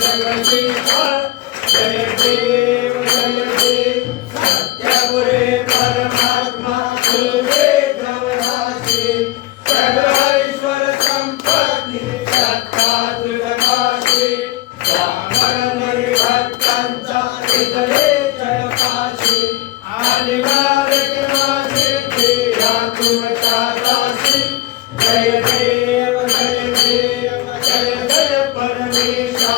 जगदीशा जय देव सत्यपुरे परमात्मा तुझे जवराशी सर्वैश्वर संपत्ती सत्ता तुझमाशी स्वामर भक्तांचा हृदये जयपाशी आदिवारक माझे या तुमच्या दासी जय देव जय जय परमेशा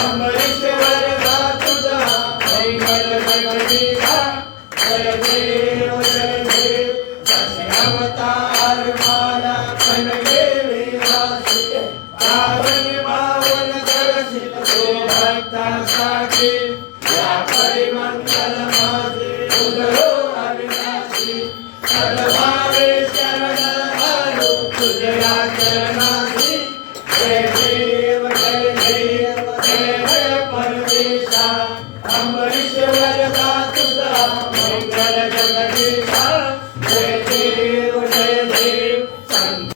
अमरीश्वर तुझा मंगल जगदीशा जय देव जसे अवतार माला कनगे विलासी पावन करशील तो भक्तांसाठी या परिमंगल